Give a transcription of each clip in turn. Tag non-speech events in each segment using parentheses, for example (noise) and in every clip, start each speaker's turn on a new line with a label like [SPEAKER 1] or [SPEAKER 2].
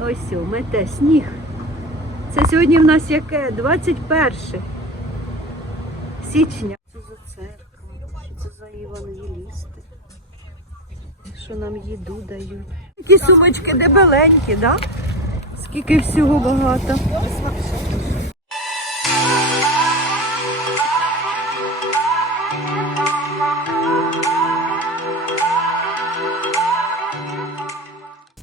[SPEAKER 1] Ось о, мете сніг. Це сьогодні в нас яке? 21 січня. Що за церква? Що це за євангелісти? Що нам їду дають? Ті сумочки дебеленькі, да? Скільки всього багато.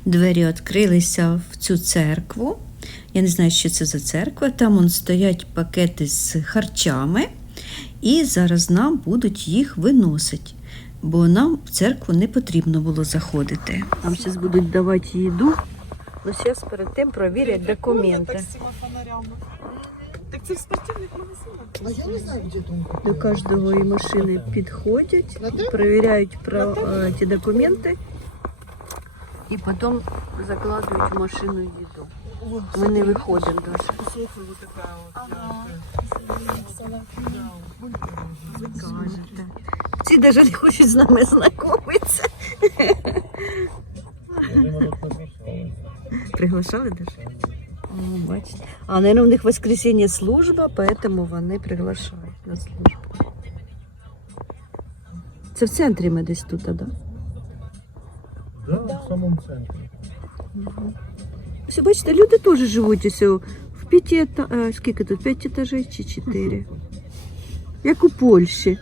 [SPEAKER 1] Двері відкрилися в цю церкву. Я не знаю, що це за церква. Там он стоять пакети з харчами, і зараз нам будуть їх виносити, бо нам в церкву не потрібно було заходити. Нам зараз будуть давати їду. Ну, зараз перед тим провірять документи.
[SPEAKER 2] Так це в спортивних магазинах.
[SPEAKER 3] Я не знаю, там.
[SPEAKER 1] До кожної машини підходять, перевіряють про ті документи і потім закладують в машину їду. Ми не виходимо
[SPEAKER 2] вот.
[SPEAKER 1] Кажете. Ці навіть не хочуть з нами знайомитися. Приглашали даже? О, бачите. А, наверное, у них воскресенье служба, поэтому вони приглашають на службу. Це в центрі ми десь тут, так? Да?
[SPEAKER 4] В самому центрі.
[SPEAKER 1] Ось, бачите, люди теж живуть ось в е, скільки тут? П'ять етажей чи чотири? Як у Польщі.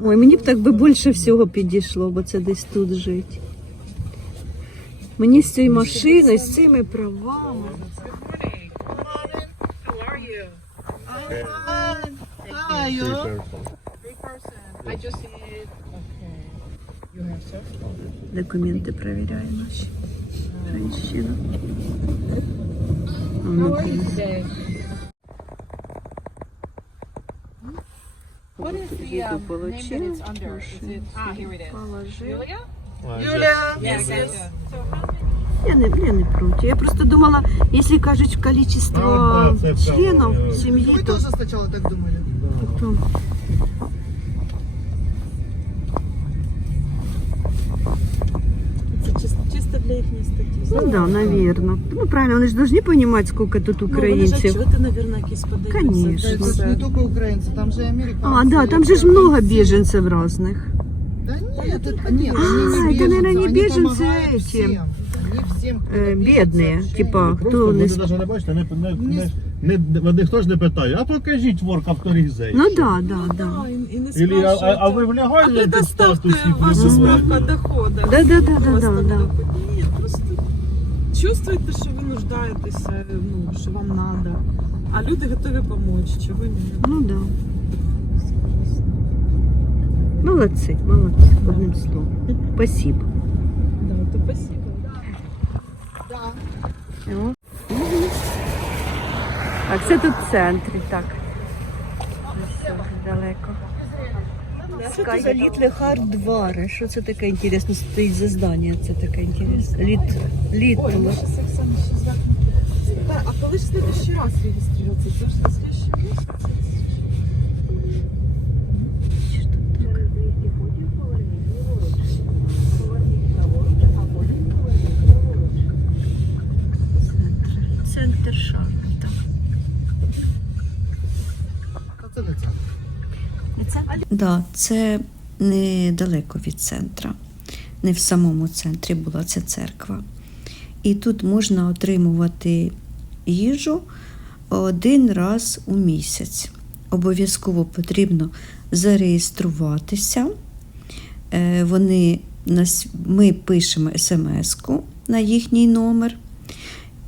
[SPEAKER 1] Ой, мені б так би більше всього підійшло, бо це десь тут жить. Мені з цією машиною, з цими правами. Документи перевіряє наші. Женщина. А ну,
[SPEAKER 5] What
[SPEAKER 1] Еду получил?
[SPEAKER 2] Юля!
[SPEAKER 5] Yes, yes. So how many?
[SPEAKER 1] Я не, я не проти. Я просто думала, если кажуть количество
[SPEAKER 4] да,
[SPEAKER 1] членів сім'ї,
[SPEAKER 3] Вы
[SPEAKER 1] то,
[SPEAKER 3] тоже сначала так думали?
[SPEAKER 1] то
[SPEAKER 2] чисто для їхньої статистики.
[SPEAKER 1] ну да, наверное. Ну правильно, вони ж должны понимать, сколько тут
[SPEAKER 2] Ну, вони ж
[SPEAKER 1] українців.
[SPEAKER 2] отчети, наверное, якісь подаються.
[SPEAKER 1] Конечно.
[SPEAKER 3] Это
[SPEAKER 2] Все.
[SPEAKER 3] ж не только украинцы, там же и американцы.
[SPEAKER 1] А, да, там же ж много біженців разных.
[SPEAKER 3] Да нет, это,
[SPEAKER 2] А,
[SPEAKER 3] нет, они
[SPEAKER 1] это,
[SPEAKER 3] не беженцы,
[SPEAKER 1] наверное, не
[SPEAKER 3] они
[SPEAKER 1] беженцы
[SPEAKER 3] помогают
[SPEAKER 1] эти,
[SPEAKER 3] всем. Они всем, кто
[SPEAKER 1] Э,
[SPEAKER 3] находится
[SPEAKER 1] бедные,
[SPEAKER 3] вообще.
[SPEAKER 1] типа,
[SPEAKER 4] Просто
[SPEAKER 1] хто не...
[SPEAKER 4] вони
[SPEAKER 1] с-
[SPEAKER 4] навіть не бачите, не, не, не, не, ніхто ж не питає, а покажіть work authorization.
[SPEAKER 1] Ну да, да,
[SPEAKER 2] Ну,
[SPEAKER 1] да.
[SPEAKER 2] да, і, і не
[SPEAKER 4] Ілі, а, а, а ви
[SPEAKER 2] спрашуєте.
[SPEAKER 4] в
[SPEAKER 2] А
[SPEAKER 4] легальному
[SPEAKER 2] предоставте
[SPEAKER 4] статусі
[SPEAKER 2] вашу
[SPEAKER 4] проживаєте?
[SPEAKER 2] справку доходу.
[SPEAKER 1] Да, да, да, да,
[SPEAKER 2] Просто
[SPEAKER 1] да, да.
[SPEAKER 2] чувствуєте, що ви нуждаєтеся, ну, що вам треба. А люди готові допомогти, чого ні.
[SPEAKER 1] Ну да. Молодці, молодці, одним словом. Спасибо.
[SPEAKER 2] Да, то спасибо.
[SPEAKER 3] Да.
[SPEAKER 1] О. Так, це тут в центрі, так. Далеко. Що це за Літле Хардвари? Що це таке інтересне? стоїть за здання? Це таке інтересне. Літ,
[SPEAKER 2] ще а коли ж в следующий раз реєструватися? Це ж на следующий?
[SPEAKER 6] Да, це недалеко від центра. Не в самому центрі була ця церква. І тут можна отримувати їжу один раз у місяць. Обов'язково потрібно зареєструватися. Е, Вони ми пишемо смс-ку на їхній номер,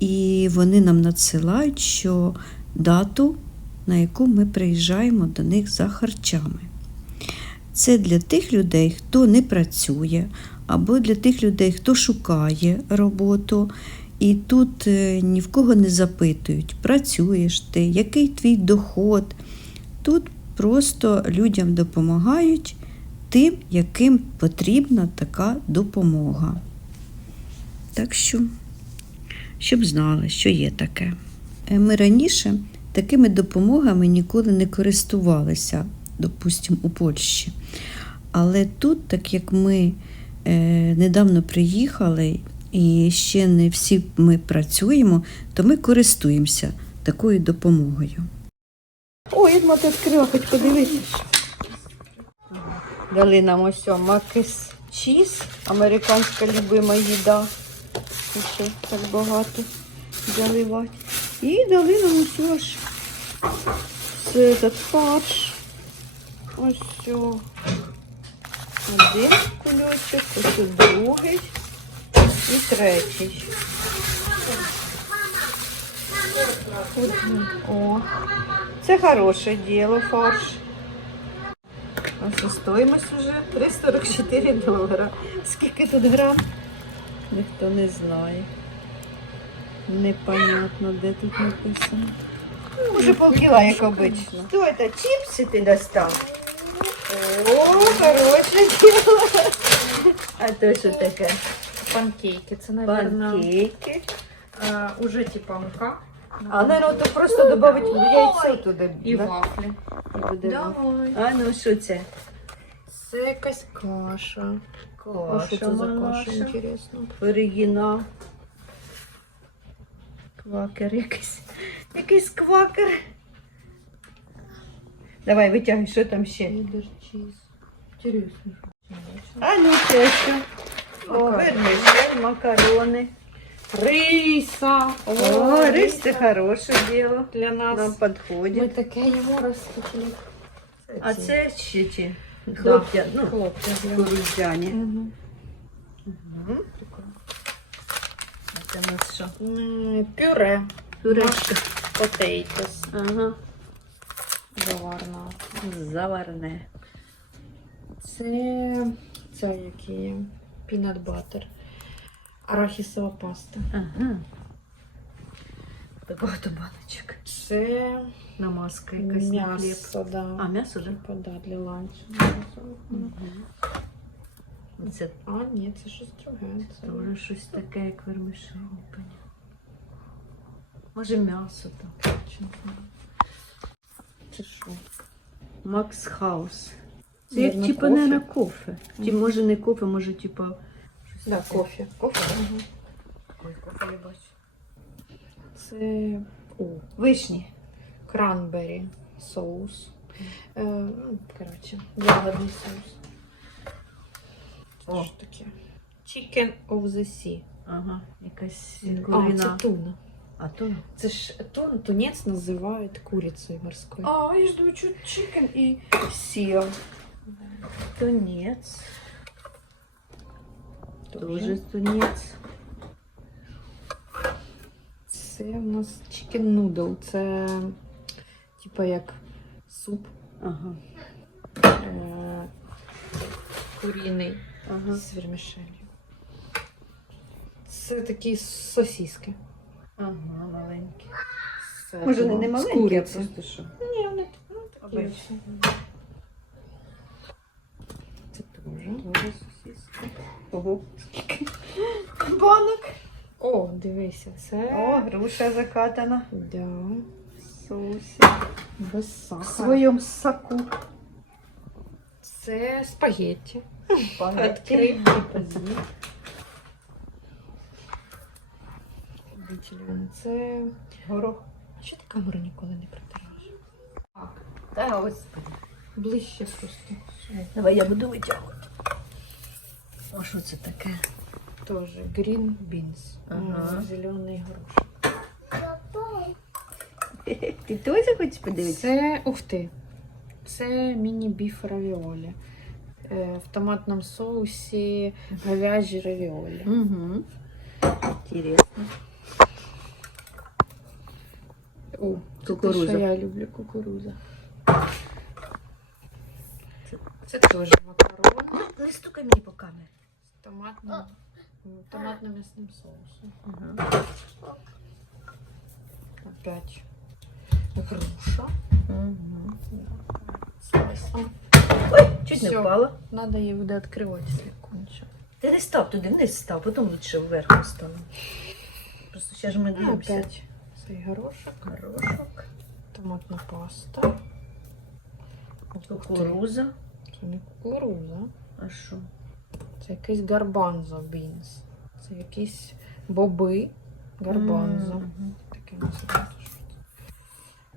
[SPEAKER 6] і вони нам надсилають, що дату, на яку ми приїжджаємо до них за харчами. Це для тих людей, хто не працює, або для тих людей, хто шукає роботу. І тут е, ні в кого не запитують, працюєш ти, який твій доход. Тут просто людям допомагають тим, яким потрібна така допомога. Так що, щоб знали, що є таке. Е, Ми раніше такими допомогами ніколи не користувалися, допустимо, у Польщі. Але тут, так як ми е, недавно приїхали
[SPEAKER 1] і ще не всі ми працюємо, то ми користуємося такою допомогою. Ой, я думаю, ти відкрила, хоч подивитися. Дали нам ось о, макес чіз, американська любима їда. І Ще так багато заливати. І дали нам ось ось це фарш. Ось о. Один кульочок, ось другий і третій. Один. О, це хороше діло, фарш. Наша стоїмость уже 344 долара. Скільки тут грам? Ніхто не знає. Непонятно, де тут написано. Може полкіла, як обично. Що це? Чіпси ти достав? О, хороше діло. А то що таке?
[SPEAKER 7] Панкейки, це, наверное,
[SPEAKER 1] Панкейки.
[SPEAKER 7] а, уже типа мука.
[SPEAKER 1] А, ну, то просто додати яйцо туди.
[SPEAKER 7] І
[SPEAKER 1] да?
[SPEAKER 7] вафлі.
[SPEAKER 1] І буде
[SPEAKER 7] Давай.
[SPEAKER 1] А ну що це?
[SPEAKER 7] Це якась каша. А що це за каша, інтересно?
[SPEAKER 1] Оригінал. Квакер якийсь. Якийсь квакер. Давай, витягуй, що там ще.
[SPEAKER 7] Лідер чіз. Інтересно.
[SPEAKER 1] А ну це що? О, вермишель, макарони.
[SPEAKER 7] Риса!
[SPEAKER 1] О, рис це хороше діло.
[SPEAKER 7] Для
[SPEAKER 1] Нам
[SPEAKER 7] нас.
[SPEAKER 1] підходить.
[SPEAKER 7] Ми таке їмо розпочали.
[SPEAKER 1] А це ще ті. Хлоп'я, ну,
[SPEAKER 7] Хлопці.
[SPEAKER 1] кукурудзяні.
[SPEAKER 7] Угу.
[SPEAKER 1] Угу. Це у нас що?
[SPEAKER 7] Пюре.
[SPEAKER 1] Пюрешка.
[SPEAKER 7] Потейтос.
[SPEAKER 1] Ага.
[SPEAKER 7] Заварна.
[SPEAKER 1] Заварне.
[SPEAKER 7] Це, це які пінат батер. Арахісова паста.
[SPEAKER 1] Ага. Багато баночок.
[SPEAKER 7] Це
[SPEAKER 1] Намазка якась на хліб.
[SPEAKER 7] м'ясо, да.
[SPEAKER 1] А, м'ясо?
[SPEAKER 7] Типа, да, для ланчу.
[SPEAKER 1] Це
[SPEAKER 7] А, ні, це щось друге. Це...
[SPEAKER 1] теж щось таке, як не понятно. Може м'ясо там. чи не знаю.
[SPEAKER 7] Це що?
[SPEAKER 1] Макс Хаус. Це як
[SPEAKER 7] Наверно,
[SPEAKER 1] типа не на кофе. Ті, може не кофе, може типа.
[SPEAKER 7] Да, кофе. Кофе? Угу.
[SPEAKER 1] Ой, кофе я бачу.
[SPEAKER 7] Це о,
[SPEAKER 1] Вишні.
[SPEAKER 7] кранбері соус. Е, ну, коротше, ягодний соус.
[SPEAKER 1] О.
[SPEAKER 7] що таке? Chicken of the sea.
[SPEAKER 1] Ага, якась
[SPEAKER 7] А, це
[SPEAKER 1] курина.
[SPEAKER 7] туна.
[SPEAKER 1] А то
[SPEAKER 7] Це ж тун, тунець називають курицею морською.
[SPEAKER 1] А, я ж думаю, що чикен і сіл. Тунець. Тоже тунець.
[SPEAKER 7] Це у нас chicken noodle. Це типа як суп
[SPEAKER 1] Ага.
[SPEAKER 7] е- куріний
[SPEAKER 1] Ага.
[SPEAKER 7] з вермішелью. Це такі сосіски.
[SPEAKER 1] Ага, маленькі.
[SPEAKER 7] З
[SPEAKER 1] Може,
[SPEAKER 7] этого,
[SPEAKER 1] не маленькі, а просто що?
[SPEAKER 7] Ні, вони ну, такі.
[SPEAKER 1] Тоже сосиски. Ого. Банок.
[SPEAKER 7] О, дивися, це
[SPEAKER 1] О, груша закатана.
[SPEAKER 7] да,
[SPEAKER 1] в Соусі.
[SPEAKER 7] без
[SPEAKER 1] В
[SPEAKER 7] сахара.
[SPEAKER 1] своєму соку.
[SPEAKER 7] Це спагетті. Відкрив поз'їв. Це
[SPEAKER 1] Горох.
[SPEAKER 7] що ти камеру ніколи не протираєш?
[SPEAKER 1] Та ось.
[SPEAKER 7] Ближче просто.
[SPEAKER 1] Давай я буду витягувати. О, що це таке?
[SPEAKER 7] Тоже green beans.
[SPEAKER 1] Ага.
[SPEAKER 7] Зелений горошок. (laughs)
[SPEAKER 1] Ти теж хочеш подивитися?
[SPEAKER 7] Це ух ти. Це міні-біф равіолі. Е, В томатному соусі говяжі равіолі.
[SPEAKER 1] Угу. Інтересно.
[SPEAKER 7] О, це те, що я люблю кукуруза. Це теж макарони
[SPEAKER 1] Не стукай мені по камері.
[SPEAKER 7] З томатним, томатно-м'ясним соусом.
[SPEAKER 1] Ага.
[SPEAKER 7] Опять груша.
[SPEAKER 1] Угу.
[SPEAKER 7] Слайсом.
[SPEAKER 1] Чуть не
[SPEAKER 7] Всё.
[SPEAKER 1] впала.
[SPEAKER 7] Надо її буде відкривати, якщо конче.
[SPEAKER 1] Ти не став туди, вниз став, потім лучше вверх поставив. Просто ще ж ми
[SPEAKER 7] Ну,
[SPEAKER 1] дивимося.
[SPEAKER 7] опять цей горошок,
[SPEAKER 1] Горошок,
[SPEAKER 7] томатна паста.
[SPEAKER 1] Кукуруза.
[SPEAKER 7] Це не кукуруза.
[SPEAKER 1] А що?
[SPEAKER 7] Це якийсь гарбанзо бінс. Це якісь боби, гарбанзо. Таке називається. що це.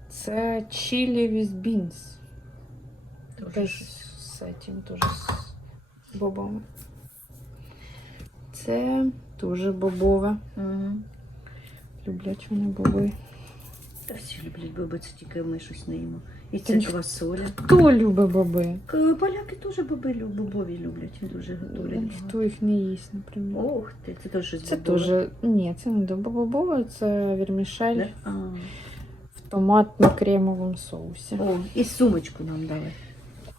[SPEAKER 7] Це чилі with beans. Теж теж з бобами. Це теж бобове. Люблять вони боби.
[SPEAKER 1] Та всі люблять боби, це тільки ми щось не їмо. І це квасоля.
[SPEAKER 7] Хто любить боби?
[SPEAKER 1] К- Поляки теж боби лю- бобові люблять, дуже готують.
[SPEAKER 7] Хто їх не їсть, наприклад.
[SPEAKER 1] Ох ти, це теж щось
[SPEAKER 7] Це
[SPEAKER 1] бобове.
[SPEAKER 7] теж. Ні, це не бобове, це вірмішель
[SPEAKER 1] Да? А.
[SPEAKER 7] в томатно-кремовому соусі.
[SPEAKER 1] О, і сумочку нам дали.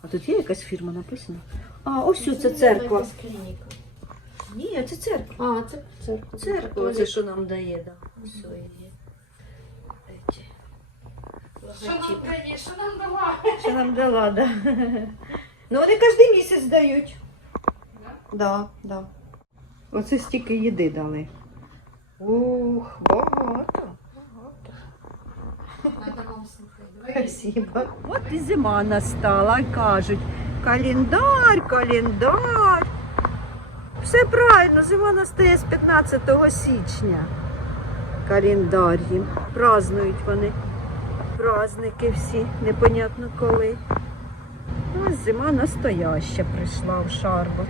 [SPEAKER 1] А тут є якась фірма написана? А, ось це церква. Ні, це церква.
[SPEAKER 7] А, це церква.
[SPEAKER 1] Церква, це що нам дає, да. Все є.
[SPEAKER 7] Що нам дає? Що нам дала?
[SPEAKER 1] Що нам дала, да. Ну вони кожен місяць дають. Да, да. Оце стільки їди дали. Ух, багато. Спасибо. От і зима настала, кажуть, календар, календар. Все правильно, зима настає з 15 січня. Календар їм. Празднують вони. Праздники всі, непонятно коли. Ось зима настояща прийшла в Шарбот.